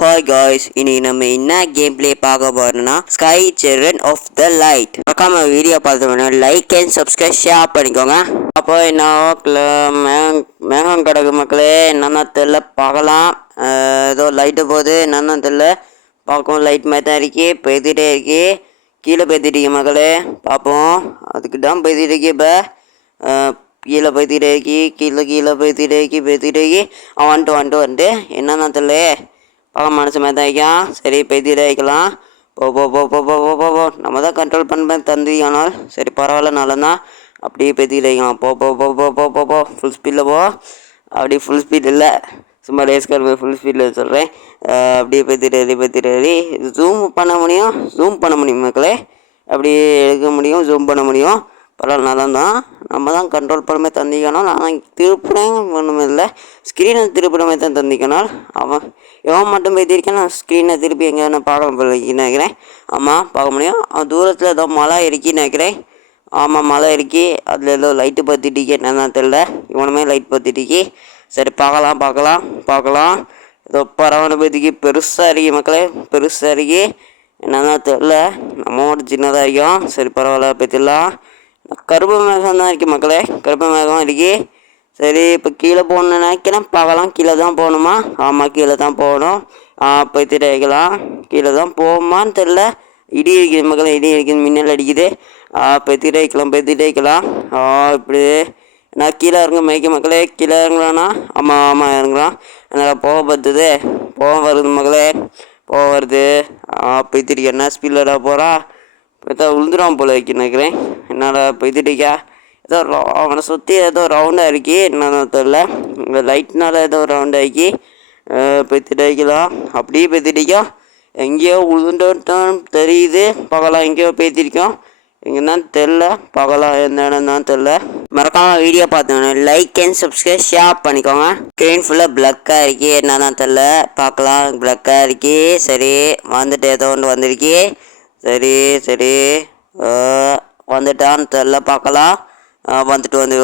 Hi guys, இனி நம்ம என்ன கேம் பிளே பார்க்க போறோம்னா Sky Children of the Light. மறக்காம வீடியோ பார்த்தோம்னா லைக் அண்ட் சப்ஸ்கிரைப் ஷேர் பண்ணிக்கோங்க. அப்போ என்ன மேகம் கிடக்கு மக்களே, என்னென்ன தெரியல பார்க்கலாம். ஏதோ லைட்டு போகுது, என்னென்ன தெரியல பார்க்கும். லைட் மாதிரி தான் இருக்கு, பெய்துட்டே இருக்கு. கீழே பெய்துட்டீங்க மக்களே, பார்ப்போம். அதுக்கு தான் பெய்துட்டு இருக்கு. இப்போ கீழே பெய்துட்டே இருக்கு, கீழே பெய்துட்டே இருக்கு. வந்துட்டு என்னென்ன தெரியல பார்க்க மனசு மாதிரி தான் வைக்கான். சரி பெய்திட வைக்கலாம். போ போ போ போ போ போ போ போ நம்ம தான் கண்ட்ரோல் பண்ண தந்தியானால் சரி பரவாயில்ல, நல்லதான். அப்படியே பெய்திட வைக்கலாம். போ போ போ போ போ போ போ ஃபுல் ஸ்பீடில் போ. அப்படி ஃபுல் ஸ்பீட் இல்லை, சும்மா ரேஸ் கார் ஃபுல் ஸ்பீடில் சொல்கிறேன். அப்படியே பெய்திட ஜூம் பண்ண முடியும் மக்களே. அப்படியே எடுக்க முடியும், ஜூம் பண்ண முடியும். பரவாயில்ல, நல்லா தான். நம்ம தான் கண்ட்ரோல் பண்ணமே தந்திக்கணும். நான் திருப்பினேன் ஒன்றுமே இல்லை, ஸ்க்ரீனை திருப்பிடமே தான் தந்திக்கணும். எவன் மட்டும் பேத்திருக்கேன், நான் ஸ்க்ரீனை திருப்பி எங்கே நான் பார்க்க நினைக்கிறேன். ஆமாம், பார்க்க முடியும். தூரத்தில் ஏதோ மழை இருக்குன்னு நினைக்கிறேன். ஆமாம், மழை இருக்கி, அதில் ஏதோ லைட்டு பற்றிட்டிக்கு, என்னென்ன தெரில. இவனுமே லைட் பற்றிட்டிக்கு. சரி பார்க்கலாம். ஏதோ பரவாயில்ல பேத்திக்கு, பெருசாக இருக்கி மக்களே, பெருசாக இருக்கி. என்னென்னா தெரில, நம்மோட சின்னதாக இருக்கும். சரி பரவாயில்ல, பேத்திடலாம். கருப்பு மேகம் தான் இருக்குது மக்களே, கருப்பு மேகம் இருக்கு. சரி இப்போ கீழே போகணுன்னு நினைக்கிறேன், பார்க்கலாம். கீழே தான் போகணுமா? ஆமாம், கீழே தான் போகணும். போய் வைக்கலாம். கீழே தான் போகுமான்னு தெரில. இடி இருக்குது மக்களே, இடி இருக்குது, மின்னல் அடிக்குது. போய் வைக்கலாம். இப்படி நான் கீழே இறங்க மயக்க மக்களே, கீழே இறங்கலான்னா ஆமாம் இறங்கலாம். என்னால் போக வருது மக்களே, போக வருது. போய் என்ன ஸ்பீடில் போகிறா, இப்போ விழுந்துடும் போல வைக்க நினைக்கிறேன். என்னால் போய்த்திட்டிக்கா. ஏதோ அவனை சுற்றி ஏதோ ரவுண்டாக இருக்கி, என்னன்னு தெரில. இந்த லைட்னால் ஏதோ ரவுண்டாக ஆக்கி போய்த்திட்டு வைக்கலாம். அப்படியே போய்த்திட்டிக்கா. எங்கேயோ விழுந்துட்டான்னு தெரியுது. பார்க்கலாம், எங்கேயோ பேத்திருக்கோம். எங்கேன்னு தெரில, பார்க்கலாம் எந்த இடம் தான் தெரில. மறக்காமல் வீடியோ பார்த்தோன்னே லைக் அண்ட் சப்ஸ்கிரைப் ஷேர் பண்ணிக்கோங்க. ஸ்க்ரீன் ஃபுல்லாக பிளக்காக இருக்கி, என்னதான் தெரில, பார்க்கலாம். பிளக்காக இருக்கி. சரி வந்துட்டு ஏதோ ஒன்று வந்திருக்கி. சரி வந்துட்டான்னு தெரில, பார்க்கலாம். வந்துட்டு இது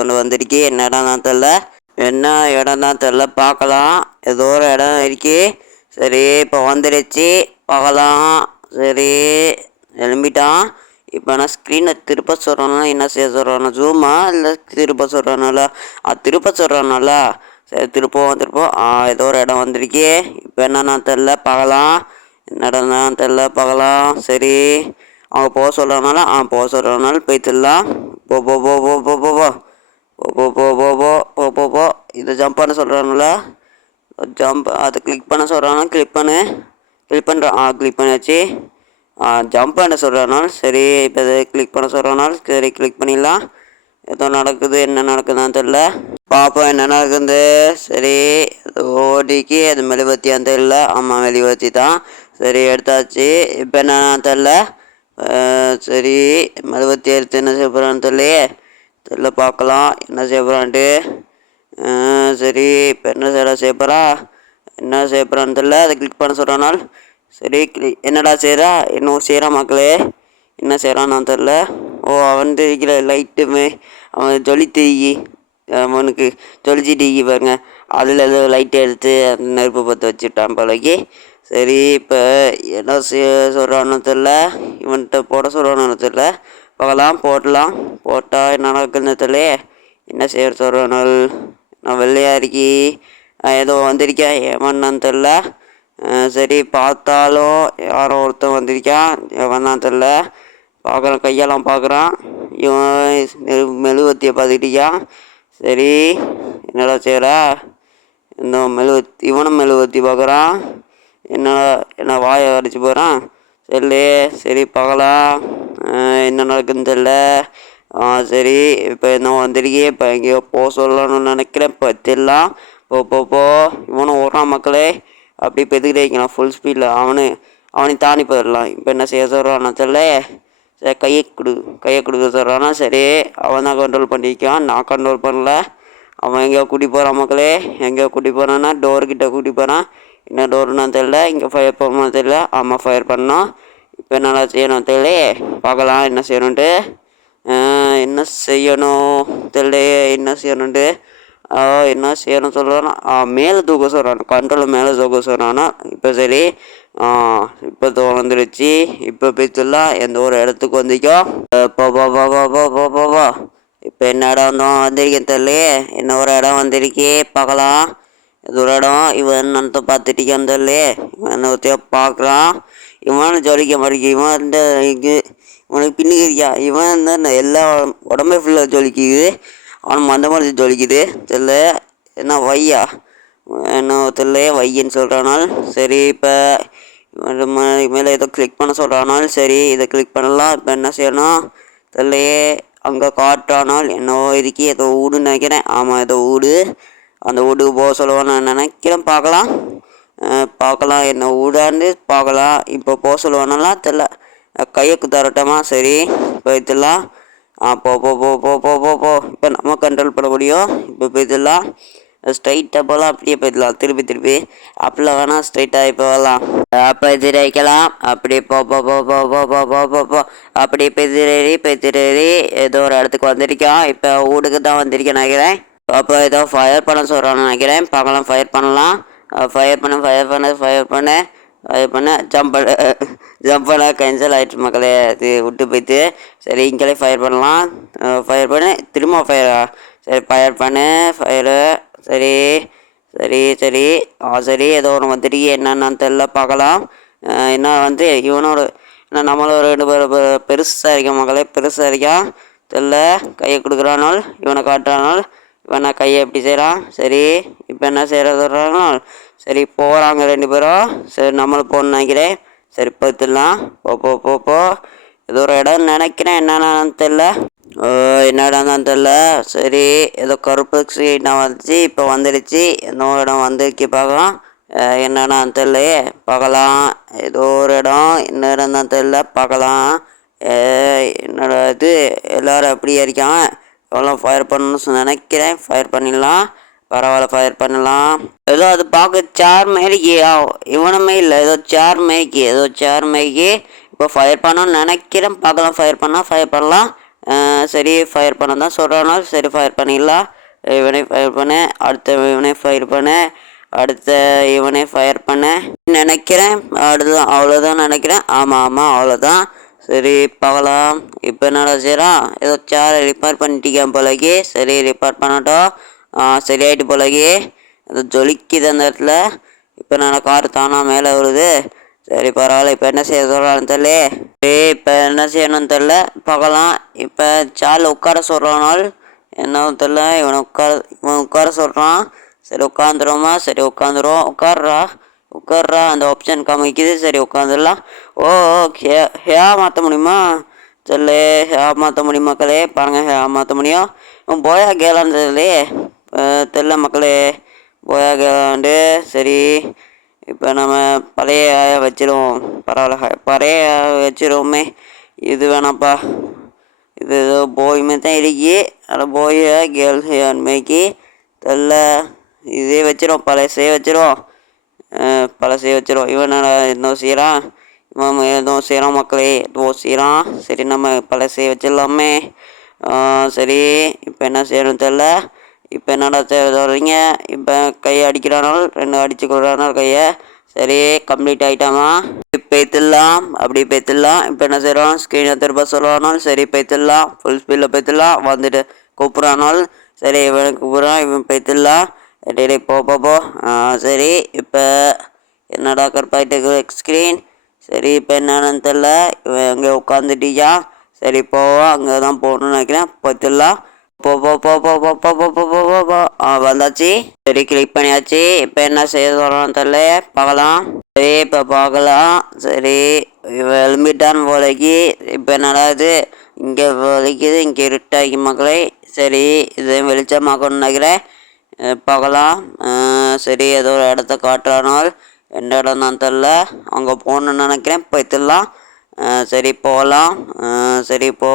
ஒன்று வந்துருக்கு. என்ன இடம் தான் தெரில, என்ன இடம் தான் தெரில, பார்க்கலாம். ஏதோ ஒரு இடம் இருக்கு. சரி இப்போ வந்துடுச்சு, பார்க்கலாம். சரி எழும்பிட்டான். இப்போ நான் ஸ்க்ரீனை திருப்ப சொல்கிறேன்னா என்ன செய்ய சொல்கிறானா, ஜூமா இல்லை திருப்ப சொல்கிறானால? திருப்ப சொல்கிறானால. சரி திருப்போம். ஏதோ ஒரு இடம் வந்திருக்கு. இப்போ என்னன்னா தெரில, பார்க்கலாம். என்ன இடம் தான் தெரில, பார்க்கலாம். சரி அவங்க போக சொல்கிறனால போய்த்திடலாம். போ. இதை ஜம்ப் பண்ண சொல்கிறானுல, அதை கிளிக் பண்ண சொல்கிறானா, கிளிக் பண்ணுறான். கிளிக் பண்ணியாச்சு. ஜம்ப் பண்ண சொல்கிறானால். சரி இப்போ இதை கிளிக் பண்ண சொல்கிறானால். சரி கிளிக் பண்ணிடலாம். ஏதோ நடக்குது, என்ன நடக்குதுன்னு தெரில, பார்ப்போம் என்ன நடக்குது. சரி ஓடிக்கு அது மெழுகுவத்தியான்னு தெரில. ஆமாம் மெழுகுவத்தி தான். சரி எடுத்தாச்சு. இப்போ என்னன்னு தெரில. சரி மெழுகுவத்தி எடுத்து என்ன செய்ய போகிறான்னு தெரில, பார்க்கலாம் என்ன செய்ய போகிறான்ட்டு. சரி இப்போ என்ன செய்ய போகிறான்னு தெரில. அதை கிளிக் பண்ண சொல்கிறானால். சரி என்னடா செய்கிறா, இன்னும் செய்கிறான் மக்களே. என்ன செய்கிறான்னு தெரில. அவன் தெரிவிக்கல லைட்டுமே, அவன் ஜொலித்திரிக்கி, அவனுக்கு ஜொலிச்சிட்டு பாருங்க. அதில் ஏதோ லைட்டை எடுத்து அந்த நெருப்பு பற்ற வச்சுட்டான் போலக்கு. சரி இப்போ என்ன சொல்கிறான்னு தெரில, இவன்கிட்ட போட சொல்கிறான்னு தெரில, பார்க்கலாம். போட்டால் என்ன நடக்குதுன்னு தெரியல. என்ன செய்ய சொல்கிறானு, நான் வெள்ளையாக இருக்கி, ஏதோ வந்திருக்கேன், ஏமான்னு தெரில. சரி பார்த்தாலும் யாரோ ஒருத்தன் வந்திருக்கான், எவன் தெரில. பார்க்குறான், கையெல்லாம் பார்க்குறான். இவன் மெழுகுவத்தியை பார்த்துக்கிட்டிருக்கான். சரி என்னடா செய்கிறா, இந்த இவனும் மெழுகுவத்தி பார்க்குறான். என்ன வாயை அடிச்சு போகிறான். சரி பார்க்கலாம் என்ன நடக்குதுன்னு தெரில. சரி இப்போ என்ன வந்திருக்கே, இப்போ எங்கேயோ போக சொல்லணும்னு நினைக்கிறேன். இப்போ தெரியலாம். போ. இவனும் ஓடுறான் மக்களே. அப்படி பெதுக்கிட்டே வைக்கலாம் ஃபுல் ஸ்பீடில். அவனையும் தாண்டி போயிடலாம். இப்போ என்ன செய்ய சொல்கிறான்னு தெரில. சரி கையை கொடுக்க சொல்கிறானா. சரி அவன் தான் கண்ட்ரோல் பண்ணியிருக்கான், நான் கண்ட்ரோல் பண்ணல. அவன் எங்கேயோ கூட்டி போகிறான் மக்களே. எங்கேயோ கூட்டி போகிறான்னா டோர்கிட்ட கூட்டி போகிறான். என்ன டோர்னா தெரில. இங்கே ஃபயர் பண்ணணும் தெரில. ஆமாம் ஃபயர் பண்ணோம். இப்போ என்னடா செய்யணும் தெரியல, பார்க்கலாம் என்ன செய்யணுன்ட்டு. என்ன செய்யணும் தெரியல, என்ன செய்யணுன்ட்டு. என்ன செய்யணும் சொல்கிறானா, மேலே தூக்க சொல்கிறான், கண்ட்ரோல் மேலே தூக்க சொல்கிறானா. இப்போ சரி, இப்போ வந்துடுச்சு. இப்போ போய்த்துலாம் எந்த ஒரு இடத்துக்கு வந்திக்கோ. போ போ போ போ போ போ போ போ. இப்போ என்ன இடம் வந்திருக்கேன் தெரியலையே. என்ன ஒரு இடம் வந்திருக்கே பார்க்கலாம். இது ஒரு இடம். இவன் என்னத்தை பார்த்துட்டிக்கான்னு தெரியலையே. இவன் என்னத்தையோ பார்க்குறான். இவன் ஜொலிக்க மாட்டேங்க. இவன் இந்த இவனுக்கு பின்னுக்கிறியா. இவன் தான் எல்லா உடம்பே ஃபுல்லாக ஜொலிக்குது. அவன் மந்த மாதிரி ஜொலிக்குது தெரியல. என்ன வையா என்ன தெரியல வையன்னு சொல்கிறானால். சரி இப்போ மேலே ஏதோ கிளிக் பண்ண சொல்கிறானால். சரி இதை கிளிக் பண்ணலாம். இப்போ என்ன செய்யணும் தெரியலையே. அங்கே காட்டுறானால் என்னவோ இருக்கி ஏதோ வீடுன்னு நினைக்கிறேன். ஆமாம் ஏதோ வீடு. அந்த வீட்டுக்கு போக சொல்லுவான்னு நான் நினைக்கிறேன். பார்க்கலாம் என்ன வீடான்னு பார்க்கலாம். இப்போ போக சொல்லுவானலாம் தெரில. கையக்கு தரட்டமா. சரி போய்த்துலாம். போ போ போ போ போ போ போ. இப்போ நம்ம கண்ட்ரோல் பண்ண முடியும். இப்போ போய்த்துலாம். ஸ்ட்ரைட்டாக போகலாம். அப்படியே போய்த்துலாம். திருப்பி அப்படிலாம் வேணாம். ஸ்ட்ரைட்டாக இப்போ வரலாம். அப்போ எதிர வைக்கலாம். அப்படியே போ போ போ போ போ போ போ போ போ. அப்படியே பெத்திரேறி ஏதோ ஒரு இடத்துக்கு வந்திருக்கான். இப்போ வீடுக்கு தான் வந்திருக்கேன் நினைக்கிறேன். அப்போ ஏதோ ஃபயர் பண்ண சொல்கிறான்னு நினைக்கிறேன். பார்க்கலாம். ஃபயர் பண்ணலாம். ஃபயர் பண்ண ஜம்ப் பண்ண கேன்சல் ஆகிடுச்சு மக்களே. அது விட்டு போய்த்து. சரி இங்கே ஃபயர் பண்ணலாம். ஃபயர் பண்ணு திரும்ப ஃபயரா. சரி ஃபயர் பண்ணு ஃபயரு. சரி சரி சரி சரி ஏதோ ஒன்று வந்துட்டு என்னென்னு தெரில. பார்க்கலாம். என்ன இவனோட நம்மளோட 2 பேர் பெருசாக இருக்கான் மக்களே. பெருசாக இருக்கான் தெரில. கையை கொடுக்குறானால் இவனை காட்டுறானால். இவனை கையை எப்படி செய்கிறான். சரி இப்போ என்ன செய்கிறாங்க. சரி போகிறாங்க 2 பேரும். சரி நம்மளும் போகணுன்னு நினைக்கிறேன். சரி பார்த்துடலாம். போ போ போ போ. ஏதோ ஒரு இடம் நினைக்கிறேன். என்னென்னு தெரில. என்ன இடம் தான் தெரில. சரி ஏதோ கருப்பு சீட்டாக வந்துச்சு. இப்போ வந்துடுச்சு. இன்னொரு இடம் வந்துருக்கு. பார்க்கலாம். என்னென்னு தெரியலையே. பார்க்கலாம். ஏதோ ஒரு இடம். என்ன இடம் தான் தெரில. பார்க்கலாம். என்னோட இது எல்லோரும் அப்படியே இருக்கான். எவ்வளோ ஃபயர் பண்ணணும்னு நினைக்கிறேன். ஃபயர் பண்ணிடலாம். பரவாயில்ல ஃபயர் பண்ணலாம். ஏதோ அது பார்க்க சேர் மாரிக்கு இவனுமே இல்லை. ஏதோ சேர் மாரிக்கு இப்போ ஃபயர் பண்ணணும்னு நினைக்கிறேன். பார்க்கலாம். ஃபயர் பண்ணலாம். சரி ஃபயர் பண்ண தான் சொல்கிறானால். சரி ஃபயர் பண்ணிடலாம். இவனே ஃபயர் பண்ண. அடுத்த இவனே ஃபயர் பண்ண. அடுத்த இவனே ஃபயர் பண்ண நினைக்கிறேன். அடுத்ததான் அவ்வளோதான் நினைக்கிறேன். ஆமாம் அவ்வளோதான். சரி பார்க்கலாம். இப்போ என்னடா செய்கிறான். ஏதோ சேரை ரிப்பேர் பண்ணிட்டிக்கான் போலக்கு. சரி ரிப்பேர் பண்ணட்டும். சரியாயிட்டு போலக்கு. ஏதோ ஜொலிக்குது அந்த இடத்துல. இப்போ நான் கார் தானா மேலே வருது. சரி பரவாயில்ல. இப்போ என்ன செய்ய சொல்கிறான்னு தெரியல. சரி இப்போ என்ன செய்யணும்னு தெரில. பார்க்கலாம். இப்போ சேரில் உட்கார சொல்கிறானால் என்ன தெரில. இவன் உட்கார சொல்கிறான். சரி உட்காந்துருவோமா. சரி உட்காந்துருவோம். உட்கார்றா அந்த ஆப்ஷன் காமிக்குது. சரி உட்காந்துடலாம். ஹேயா மாற்ற முடியுமா தெரியல. ஹேயா மாற்ற முடியும் மக்களே. பாருங்கள் ஹேயா மாற்ற முடியும். போயா கேளான்னு தெரியலையே. தெரில மக்களே. போயா கேளாண்டு. சரி இப்போ நம்ம பழைய வச்சிருவோம். பரவாயில்ல பழைய வச்சிருவோமே. இது வேணாம்ப்பா. இது ஏதோ போயுமே தான் இருக்கு. ஆனால் போய கேர்ள்ஸ் மேய்க்கு தெரில. இதே வச்சிரும். பழைய வச்சிரும். இவன் எதுவும் செய்கிறான். இவன் எதுவும் செய்கிறான் மக்களே. எதுவும் செய்கிறான். சரி நம்ம பழசையை வச்சிடலாமே. சரி இப்போ என்ன செய்யணும்னு தெரில. இப்போ என்னடா சொல்கிறீங்க. இப்போ கையை அடிக்கிறானால் 2 அடித்து கொடுறானால் கையை. சரி கம்ப்ளீட் ஆகிட்டாமா. இப்போ ஏற்றிடலாம். அப்படி பேத்துடலாம். இப்போ என்ன செய்கிறோம். ஸ்க்ரீனை திரும்ப சொல்லுவானால். சரி பேத்துடலாம். ஃபுல் ஸ்பீடில் பேத்துடலாம். வந்துட்டு கூப்பிட்றானால். சரி இவன் கூப்பிட்றான். இவன் பேத்துடலாம். டெய்லி போ. சரி இப்போ என்னடா கற்பாயிட்டு ஸ்க்ரீன். சரி இப்போ என்னன்னு தெரில. இவன் அங்கே உட்காந்துட்டியா. சரி போவோம். அங்கே தான் போகணுன்னு நினைக்கிறேன். பார்த்துடலாம். போ வந்தாச்சு. சரி கிளிக் பண்ணியாச்சு. இப்போ என்ன செய்ய சொல்கிறான்னு தெரில. பார்க்கலாம். சரி இப்போ பார்க்கலாம். சரி இவன் எழும்பிட்டான் போலைக்கு. இப்போ என்னடா இது இங்கே வலிக்குது. இங்கே இருட்டாக்கி மக்களை. சரி இது வெளிச்சமாக்கணும்னு நினைக்கிறேன். பார்க்கலாம். சரி ஏதோ ஒரு இடத்த காட்டுறானால். எந்த இடம் தான் தெரில. அங்கே போகணுன்னு நினைக்கிறேன். போய்த்துடலாம். சரி போகலாம். சரி போ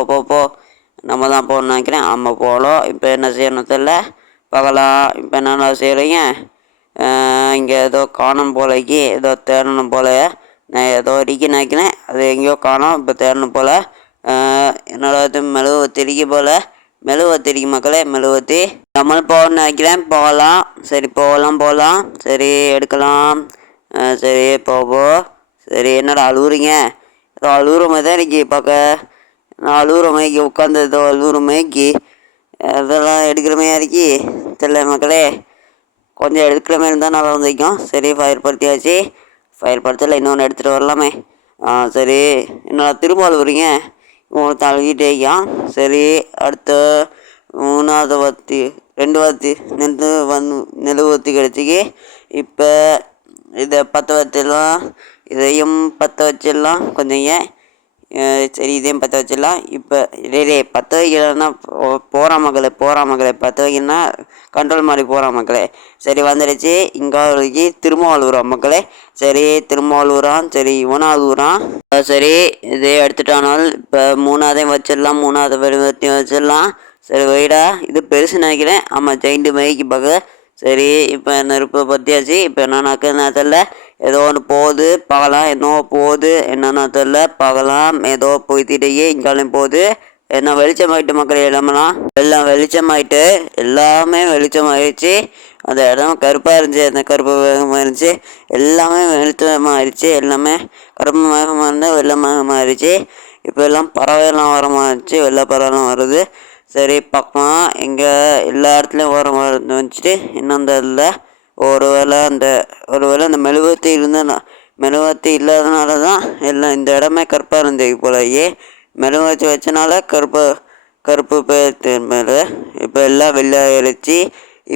நம்ம தான் போகணுன்னு நினைக்கிறேன். ஆமாம் போகலாம். இப்போ என்ன செய்யணும் தெரில. பார்க்கலாம். இப்போ என்னென்ன செய்கிறீங்க. இங்கே ஏதோ காணும் போலைக்கு. ஏதோ தேடணும் போல. நான் ஏதோ அடிக்க நினைக்கிறேன். அது எங்கேயோ காணும். இப்போ தேடணும் போல். என்னோட இது மெழுகுவத்தி போல். மெழுகுவத்தி மக்களே. மெழுகுவத்தி நம்மளும் போகணும்னு நினைக்கிறேன். போகலாம். சரி போகலாம். சரி எடுக்கலாம். சரி போவோம். சரி என்னடா அழுவுறீங்க? ஏதோ அழுவுற மாதிரி தான் இன்றைக்கி பார்க்க. நான் அழுவுற மாதிரிக்கு உட்காந்து ஏதோ அழுவுற மாதிரிக்கு அதெல்லாம் எடுக்கிற மாதிரி இருக்கி தெரியல மக்களே. கொஞ்சம் எடுக்கிற மாதிரி இருந்தால் நல்லா வந்துக்கும். சரி ஃபயர் படுத்தியாச்சு. ஃபயர் படுத்தல இன்னொன்று எடுத்துகிட்டு வரலாமே. சரி என்னடா திரும்ப அழுவுறீங்க? ஒருத்தன் அழுகிட்டே இருக்கான். சரி அடுத்த 3வது வத்தி 2 வத்தி நெலுவத்தி கிடச்சிக்கு. இப்போ இதை பற்ற வச்சிடலாம். இதையும் பற்ற வச்சிடலாம் கொஞ்சம். சரி இதையும் பற்ற வச்சிடலாம். இப்போ பற்ற வைக்கலன்னா போகிற மக்களை பற்ற வைக்கணும்னா கண்ட்ரோல் மாதிரி போகிற மக்களே. சரி வந்துடுச்சு. இங்கே திரும்ப அழுகுறான் மக்களே. சரி திரும்ப அழுகுறான். சரி இவனும் அழுகுறான். சரி இதே எடுத்துட்டானால் இப்போ 3ஆவதையும் வச்சிடலாம். 3வது வடிவத்தையும் வச்சிடலாம். சரி வைடா இது பெருசு நினைக்கிறேன். ஆமாம் ஜெயிண்ட் மைக்கு பார்க்க. சரி இப்போ நெருப்பை பற்றியாச்சு. இப்போ என்னென்னா தெரில. ஏதோ ஒன்று போகுது பார்க்கலாம். என்னவோ போகுது என்னென்னா தெரில பார்க்கலாம். ஏதோ போய்த்திட்டே இங்காலையும் போகுது. என்ன வெளிச்சமாயிட்டு மக்கள் எல்லாம் வெளிச்சமாயிட்டு எல்லாமே வெளிச்சமாயிடுச்சு. அந்த இடம் கருப்பாக இருந்துச்சு. அந்த கருப்பு வேகமாக இருந்துச்சு. எல்லாமே வெளிச்சமாக ஆயிடுச்சு. எல்லாமே கருப்பு வேகமாக இருந்தால் வெள்ளை வேகமாக ஆயிடுச்சு. இப்போ எல்லாம் பறவைலாம் வர மாதிரிச்சு. வெள்ளை பறவைலாம் வருது. சரி பார்க்கலாம். இங்கே எல்லா இடத்துலையும் வர மாதிரி வந்துச்சுட்டு இன்னும் தெரில. ஒருவேளை அந்த மெழுகுவர்த்தி இல்லாதனால தான் எல்லாம் இந்த இடமே கருப்பாக இருந்தது போலயே. மெழுகுவர்த்தி வச்சனால கருப்பு பேர் மேலே இப்போ எல்லாம் வெளில ஆயிடுச்சு.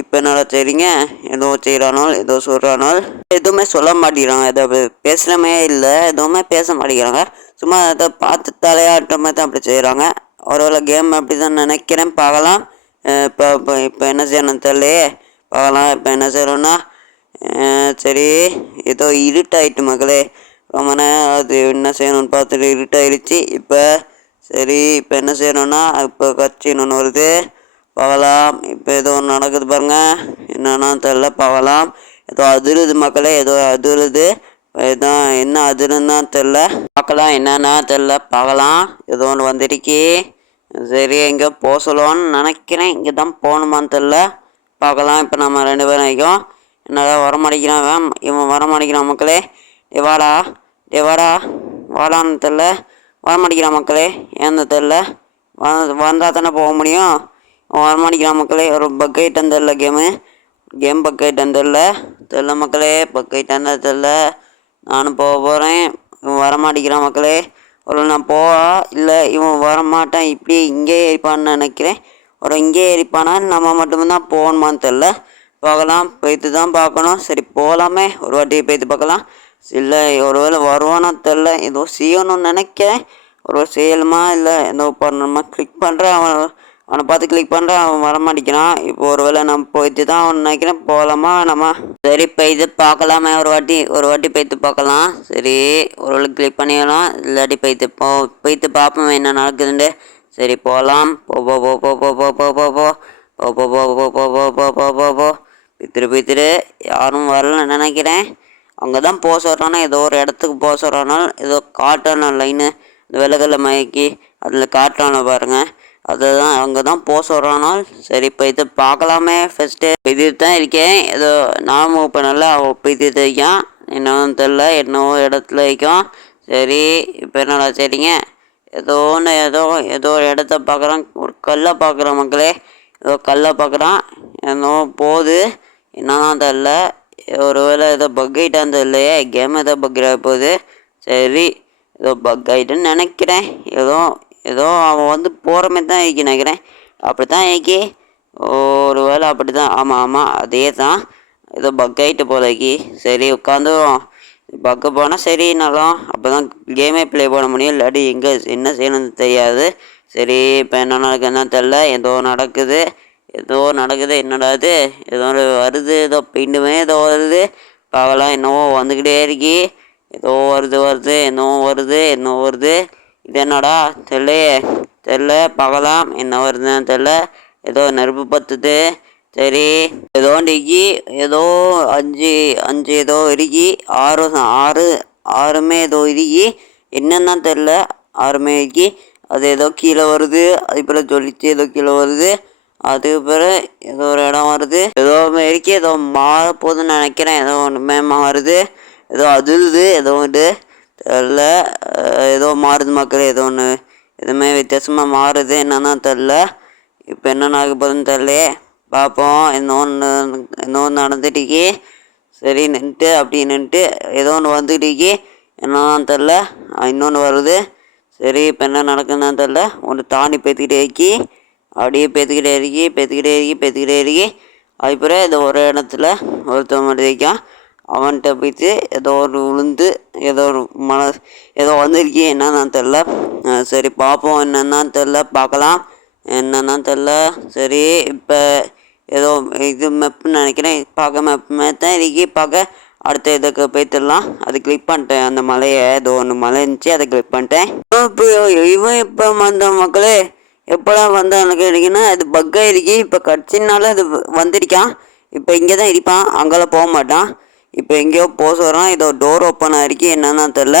இப்போ என்னடா சரிங்க ஏதோ செய்கிறானால் ஏதோ சொல்கிறானால் எதுவுமே சொல்ல மாட்டேங்கிறாங்க. ஏதோ பேசுகிறமே இல்லை. எதுவுமே பேச மாட்டேங்கிறாங்க. சும்மா அதை பார்த்து தலையாட்டுற மாதிரி தான் அப்படி செய்கிறாங்க. ஒருவேளை கேம் அப்படி தான் நினைக்கிறேன். பார்க்கலாம். இப்போ என்ன செய்யணும் தெரியலையே. பார்க்கலாம். இப்போ என்ன செய்யணும்னா சரி ஏதோ இருட்டாயிட்டு மக்களே. ரொம்ப நேரம் அது என்ன செய்யணும்னு பார்த்துட்டு இருட்டாயிருச்சு. இப்போ சரி இப்போ என்ன செய்யணும்னா இப்போ கட்சின்னு ஒன்று வருது பார்க்கலாம். இப்போ ஏதோ ஒன்று நடக்குது பாருங்க. என்னன்னா தெரில பார்க்கலாம். ஏதோ அதிருது மக்களே. ஏதோ அதிருது. ஏதோ என்ன அதிருன்னு தான் தெரில. பார்க்கலாம் என்னன்னா தெரில பார்க்கலாம். ஏதோ ஒன்று வந்துருக்கி. சரி எங்கே போக சொல்லுவான்னு நினைக்கிறேன். இங்கே தான் போகணுமான்னு தெரில பார்க்கலாம். இப்போ நம்ம 2 பேரும் நினைக்கும். என்னடா வரமாட்டேங்கிறான் இவன் வரமாட்டேங்கிறான் மக்களே. வாடான்னு தெரில. வரமாட்டேங்கிறான் மக்களே. ஏன்னு தெரில. வந்தால் தானே போக முடியும். வரமாட்டேங்கிறான் மக்களே. ஒரு பக் ஆகிட்டு தெரில. கேம் பக் ஆகிட்டு தெரில மக்களே. பக் ஆகிட்டு தெரில. நானும் போக போகிறேன். இவன் வரமாட்டேங்கிறான் மக்களே. ஒரு நான் போவா இல்லை இவன் வரமாட்டான். இப்படி இங்கே ஏறிப்பான்னு நினைக்கிறேன். ஒரு இங்கே ஏறிப்பானா நம்ம மட்டும்தான் போகணுமான்னு தெரில. பார்க்கலாம். போய்த்து தான் பார்க்கணும். சரி போகலாமே. ஒரு வாட்டி போய்த்து பார்க்கலாம். இல்லை ஒருவேளை வருவானா தெரில. ஏதோ செய்யணும்னு நினைக்கிறேன். ஒரு செய்யலுமா இல்லை ஏதோ பண்ணணுமா கிளிக் பண்ணுறேன். அவனை பார்த்து கிளிக் பண்ணுறேன். அவன் வரமாட்டேங்கிறான். இப்போ ஒருவேளை நம்ம போய்த்து தான் அவன் நினைக்கிறேன். போகலாமா நம்ம. சரி போய்த்து பார்க்கலாமே. ஒரு வாட்டி போய்த்து பார்க்கலாம். சரி ஒருவேளை கிளிக் பண்ணிடலாம். இல்லாட்டி போய்த்து பார்ப்போம் என்ன நடக்குதுண்டு. சரி போகலாம். போ பித்திரு யாரும் வரலன்னு நினைக்கிறேன். அங்கே தான் போக சொல்கிறானா. ஏதோ ஒரு இடத்துக்கு போக சொல்கிறானா. ஏதோ காட்டான லைனு இந்த விலகலை மயக்கி அதில் காட்டான பாருங்கள். அதுதான் அங்கே தான் போக சொல்கிறானால். சரி இப்போ இது பார்க்கலாமே. ஃபஸ்ட்டு இது தான் இருக்கேன். ஏதோ நான் மூவ் பண்ணல. அவள் இப்போ இது இருக்கான். என்னன்னு தெரில. என்னவோ இடத்துல வைக்கும். சரி இப்போ என்னடா சரிங்க. ஏதோ ஒரு இடத்த பார்க்குறான். ஒரு கல்லை பார்க்குறான் மக்களே. ஏதோ கல்லை பார்க்குறான். என்னவோ போகுது. என்னதான் தெரில. ஒரு வேளை ஏதோ பக் ஆகிட்டான்னு தெரியலையே. கேம் ஏதோ பக் ஆக போகுது. சரி ஏதோ பக் ஆகிட்டுன்னு நினைக்கிறேன். ஏதோ அவன் போகிற மாதிரி தான் ஏக்கி நினைக்கிறேன். அப்படி தான் ஏக்கி ஒரு வேளை அப்படி தான். ஆமாம் அதே தான். ஏதோ பக் ஆகிட்டு போலக்கி. சரி உட்காந்துரும். பக்கு போனால் சரி நல்லா. அப்போ தான் கேமே ப்ளே பண்ண முடியும். இல்லாட்டி எங்கே என்ன செய்யணும்னு தெரியாது. சரி இப்போ என்ன நடக்குதுன்னு தெரில. ஏதோ நடக்குது. என்னடா இது ஏதோ வருது. ஏதோ பின்னுமே ஏதோ வருது. பார்க்கலாம். என்னவோ வந்துக்கிட்டே இருக்கி. ஏதோ வருது. என்னவோ வருது. இது என்னடா தெரில. பார்க்கலாம் என்ன வருதுன்னு தெரில. ஏதோ நெருப்பு பற்றுது. சரி ஏதோ இன்றைக்கி ஏதோ 5 ஏதோ இருக்கி. 6மே ஏதோ இருக்கி. என்னன்னா தெரில. 6மே இருக்கி. அது ஏதோ கீழே வருது. அது போல் சொல்லிச்சு ஏதோ கீழே வருது. அதுக்கு பிறகு ஏதோ ஒரு இடம் வருது, ஏதோ மாரிக்கு ஏதோ மாற போகுதுன்னு நினைக்கிறேன். ஏதோ ஒன்று வருது, ஏதோ அதிருது, ஏதோ ஒன்று தெரில, ஏதோ மாறுது மக்களே. ஏதோ ஒன்று எதுவுமே வித்தியாசமாக மாறுது, என்னன்னா தெரில. இப்போ என்ன ஆக போகுதுன்னு தெரில. பார்ப்போம். இன்னொன்று நடந்துட்டுக்கி. சரி நின்றுட்டு அப்படி நின்றுட்டு ஏதோ ஒன்று வந்துக்கிட்டு என்னன்னு தெரில. இன்னொன்று வருது. சரி இப்போ என்ன நடக்குதுன்னு தெரில. ஒன்று தாண்டி பேத்துக்கிட்டே இருக்கி, அப்படியே பேத்துக்கிட்டே இருக்கி அதுக்கப்புறம் ஏதோ ஒரு இடத்துல ஒருத்தன் மட்டும் இருக்கான். அவன்கிட்ட போயிட்டு ஏதோ ஒரு விழுந்து ஏதோ ஒரு ஏதோ வந்திருக்கி, என்னன்னு தெரில. சரி பார்ப்போம், என்னென்னு தெரில, பார்க்கலாம், என்னென்னு தெரில. சரி இப்போ ஏதோ இது மெப்புன்னு நினைக்கிறேன். பார்க்க மேப் தான் இருக்கி. பார்க்க அடுத்த இதுக்கு போய்த்துடலாம். அது கிளிக் பண்ணிட்டேன். அந்த மலையை ஏதோ ஒன்று மலை இருந்துச்சு, அதை கிளிக் பண்ணிட்டேன். இப்போ இவன் இப்போ வந்த மக்களே எப்போலாம் வந்தான்னு கேட்டிங்கன்னா அது பக்காக இருக்கி. இப்போ கட்சினால அது வந்திருக்கான். இப்போ இங்கே தான் இருப்பான், அங்கெல்லாம் போக மாட்டான். இப்போ எங்கேயோ போக சொல்கிறான். ஏதோ டோர் ஓப்பன் ஆகிருக்கு, என்னன்னு தெரில.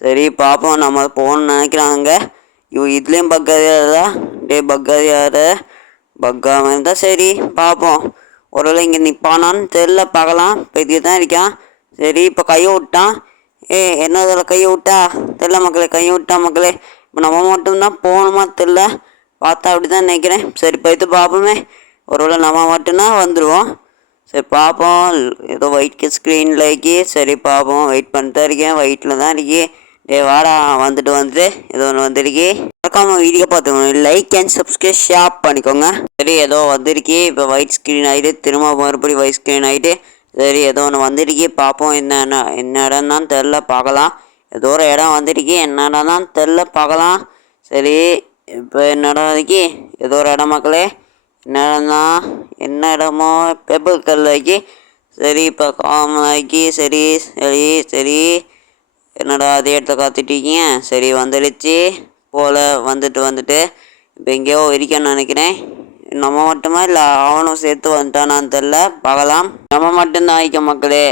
சரி பார்ப்போம், நம்ம போகணுன்னு நினைக்கிறாங்க. இதுலேயும் பக்காதியாரா பக்காமல் இருந்தால் சரி பார்ப்போம். ஒருவேளை இங்கே நிற்பானான்னு தெரில, பார்க்கலாம். இப்போ தான் இருக்கான். சரி இப்போ கையை விட்டான். என்னதில் கையை விட்டா தெரில மக்களே, கையை விட்டான் மக்களே. இப்போ நம்ம மட்டும்தான் போகணுமா தெரில, பார்த்தா அப்படி தான் நினைக்கிறேன். சரி போய்த்து பார்ப்போமே, ஒருவேளை நம்ம மட்டும்தான் வந்துடுவோம். சரி பார்ப்போம். ஏதோ ஒயிட் ஸ்க்ரீனில் இருக்கி. சரி பார்ப்போம், வெயிட் பண்ணிட்டு இருக்கேன். வெயிட்டில் தான் இருக்கி. வாடா வந்துட்டு ஏதோ ஒன்று வந்துருக்கு. மறக்காம வீடியோ பார்த்துக்கோங்க, லைக் அண்ட் சப்ஸ்கிரைப் ஷேர் பண்ணிக்கோங்க. சரி ஏதோ வந்திருக்கு. இப்போ ஒயிட் ஸ்க்ரீன் ஆகிட்டு திரும்ப மறுபடியும் ஒயிட் ஸ்க்ரீன் ஆகிட்டு. சரி ஏதோ ஒன்று வந்துருக்கு, பார்ப்போம். என்ன இடம் தான் தெரில, பார்க்கலாம். ஏதோ ஒரு இடம் வந்துருக்கு, என்ன இடம் தான் தெரில, பார்க்கலாம். சரி இப்போ என்ன இடம் இருக்கு, ஏதோ ஒரு இடம் மக்களே. என்ன இடம்னா என்ன இடமோ பேப்பர் கல்ல ஆக்கி. சரி இப்போ காமன் ஆக்கி. சரி சரி சரி என்னடா அதே இடத்த காத்துட்டீங்க. சரி வந்துடுச்சு போல். வந்துட்டு இப்போ எங்கேயோ இருக்கேன்னு நினைக்கிறேன். நம்ம மட்டுமா இல்லை அவனும் சேர்த்து வந்துட்டானான்னு தெரில, பார்க்கலாம். நம்ம மட்டும்தான் ஆயிக்கும் மக்களே,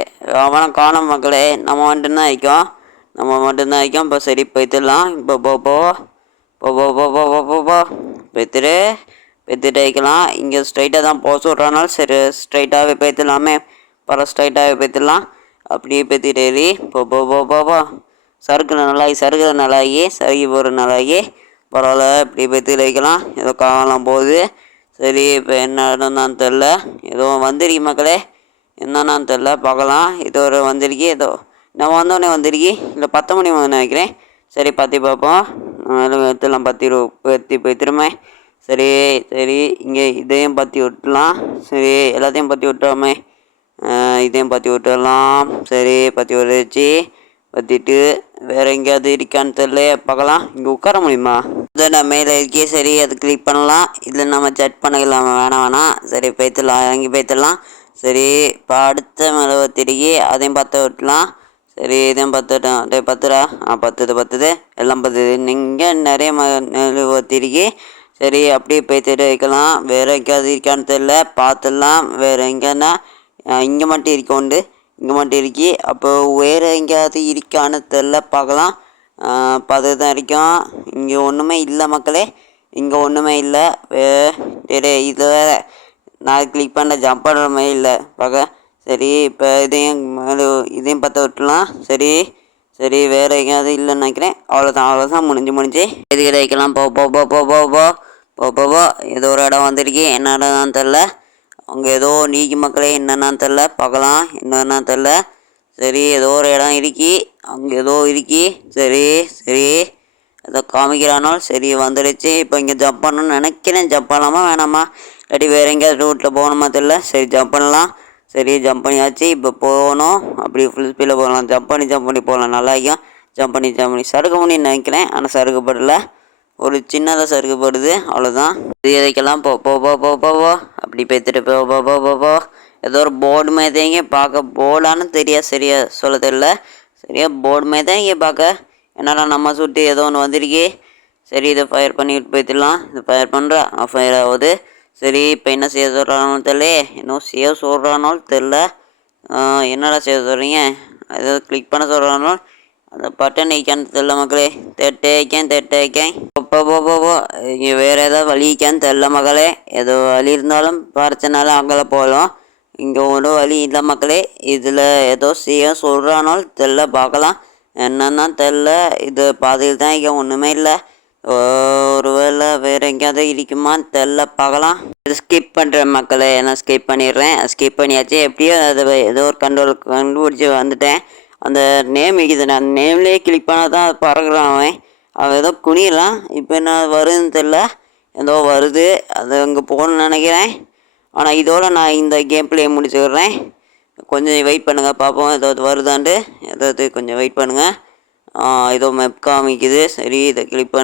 அவனை காணும் மக்களே. நம்ம மட்டும்தான் ஆயிக்கும். இப்போ சரி போய்த்துடலாம். இப்போ போ பெத்துட்டு வைக்கலாம். இங்கே ஸ்ட்ரைட்டாக தான் போக சொல்கிறனால சரி ஸ்ட்ரைட்டாகவே பேத்துடலாமே. ஸ்ட்ரைட்டாகவே பேத்துடலாம். அப்படியே பேத்திட்டு ஏறி போ சறுக்குற நல்லாகி சருகி போகிற நல்லாகி பரவாயில்ல. இப்படி பேத்துக்கிட்டு வைக்கலாம். ஏதோ காலம் போகுது. சரி இப்போ என்ன இடம்தான் தெரில, ஏதோ வந்துருக்கு மக்களே. என்னன்னான்னு தெரில, பார்க்கலாம். ஏதோ ஒரு வந்திருக்கு. ஏதோ நம்ம வந்தோடனே வந்திருக்கு, இல்லை 10 மணி வந்து நினைக்கிறேன். சரி பற்றி பார்ப்போம். எடுத்துலாம் பற்றி திரும்ப. சரி இங்கே இதையும் பற்றி விட்டுலாம். சரி எல்லாத்தையும் பற்றி விட்டுறாமே, இதையும் பற்றி விட்டுடலாம். சரி பற்றி விட்டுச்சு. பற்றிட்டு வேறு எங்கேயாவது இருக்கான்னு தெரில, பார்க்கலாம். இங்கே உட்கார முடியுமா? இதை நான் மேலே இருக்கே. சரி அது கிளிக் பண்ணலாம். இதில் நம்ம செட் பண்ணிக்கலாம், வேணாம். சரி போய்த்துடலாம், இறங்கி போய்த்துடலாம். சரி இப்போ அடுத்த மேலே திருக்கி அதையும் பற்ற விட்டுலாம். சரி இதையும் பத்துட்டோம். டே பத்துடா. பத்துது எல்லாம் பத்துது. நீங்கள் நிறைய திருக்கி. சரி அப்படியே போய்த்துட்டு வைக்கலாம். வேறு எங்கேயாவது இருக்கான்னு தெரில, பார்த்துடலாம். வேறு எங்கேன்னா இங்கே மட்டும் இருக்கி. அப்போ வேறு எங்கேயாவது இருக்கான்னு தெரில, பார்க்கலாம். பார்த்து தான் இருக்கும். இங்கே ஒன்றுமே இல்லை மக்களே, இங்கே ஒன்றுமே இல்லை. இது வேறு நான் கிளிக் பண்ண ஜம்ப் பண்ணுற மாதிரி இல்லை பார்க்க. சரி இப்போ இதையும் பற்ற விட்டுலாம். சரி வேறு எங்கேயாவது இல்லைன்னு நினைக்கிறேன். அவ்வளோதான் முடிஞ்சு எதுக்கிட்ட வைக்கலாம். போ ஏதோ ஒரு இடம் வந்துருக்கு, என்ன இடம் தான் தெரில. அங்கே ஏதோ நீக்கி மக்களே, என்னென்னு தெரில, பார்க்கலாம். என்னென்னு தெரில. சரி ஏதோ ஒரு இடம் இருக்கி, அங்கே ஏதோ இருக்கி. சரி ஏதோ காமிக்கிறானோ. சரி வந்துடுச்சு. இப்போ இங்கே ஜம்ப் பண்ணணும்னு நினைக்கிறேன். ஜம்ப் பண்ணலாமா வேணாமா, இல்லாட்டி வேறு எங்கேயாவது ரூட்டில் போகணுமா தெரில. சரி ஜம்ப் பண்ணலாம். சரி ஜம்ப் பண்ணியாச்சு. இப்போ போகணும். அப்படி ஃபுல் ஸ்பீடில் போகலாம். ஜம்ப் பண்ணி போகலாம். நல்லா இருக்கும். ஜம்ப் பண்ணி சறுக்க முடியும்னு நினைக்கிறேன். ஆனால் சறுக்கப்படல, ஒரு சின்னதாக சறுக்கப்படுது, அவ்வளோதான். இது எதைக்கெல்லாம் போ அப்படி பேத்துட்டு போ. ஏதோ ஒரு போர்டு மேதைங்க பார்க்க, போர்டான்னு சரியா சொல்ல தெரியல. சரியா போர்டு மேதைங்க பார்க்க. என்னடா நம்ம சுட்டு ஏதோ ஒன்று வந்திருக்கு. சரி இதை ஃபயர் பண்ணிவிட்டு போய்த்துடலாம். இது ஃபயர் பண்ணுறா, ஃபயர் ஆகுது. சரி இப்போ என்ன செய்ய சொல்கிறானோ தெரியல, இன்னும் செய்ய சொல்கிறானோ தெரில. என்னடா செய்ய சொல்கிறீங்க, ஏதோ கிளிக் பண்ண சொல்கிறானோ. அந்த பட்டன் ஐக்கான்னு தெரில மக்களே. தேட்டை ஐக்கேன். அப்போ இங்கே வேறு ஏதாவது வழி இருக்கான்னு தெரில மக்களே. ஏதோ வழி இருந்தாலும் பிரச்சனால அங்கே போகலாம். இங்கே ஒன்றும் வழி இல்லை மக்களே. இதில் ஏதோ செய்ய சொல்கிறானாலும் தெரில, பார்க்கலாம் என்னன்னா தெரில. இது பாதையில் தான் இங்கே ஒன்றுமே இல்லை. ஒரு வேளை வேறு எங்கேயாவது இருக்குமான்னு தெரில, பார்க்கலாம். இது ஸ்கிப் பண்ணுறேன் மக்களே, நான் ஸ்கிப் பண்ணிடுறேன். ஸ்கிப் பண்ணியாச்சு. எப்படியோ அதை ஏதோ ஒரு கண்டுபிடிச்சி வந்துட்டேன். அந்த நேம் இருக்குது, நான் நேம்லேயே கிளிக் பண்ணால் தான் பறகுறான் அவன் ஏதோ குனியலாம். இப்போ என்ன வருதுன்னு தெரில, ஏதோ வருது. அது அங்கே போகணுன்னு நினைக்கிறேன். ஆனால் இதோட நான் இந்த கேம் பிளே முடிச்சுக்கிறேன். கொஞ்சம் வெயிட் பண்ணுங்கள், பார்ப்போம் ஏதாவது வருதாண்டு. ஏதாவது கொஞ்சம் வெயிட் பண்ணுங்கள். ஏதோ மேப் காமிக்குது. சரி, இதை கிளிக்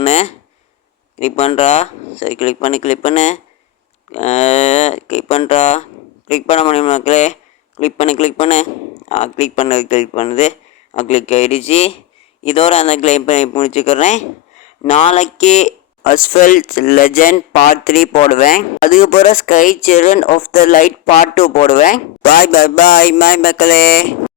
பண்ணுறா. சரி, கிளிக் பண்ணு கிளிக் பண்ணுறா. கிளிக் பண்ண முடியும் மக்களே. கிளிக் பண்ணு. கிளிக் பண்ணுது. கிளிக் ஆகிடுச்சு. இதோட அந்த கிளைம் பண்ணி முடிச்சுக்கிறேன். நாளைக்கு அஸ்ஃபல்ட் லெஜண்ட் பார்ட் 3 போடுவேன். அதுக்கப்புறம் Sky Children of the Light part 2 போடுவேன். பாய் மக்களே.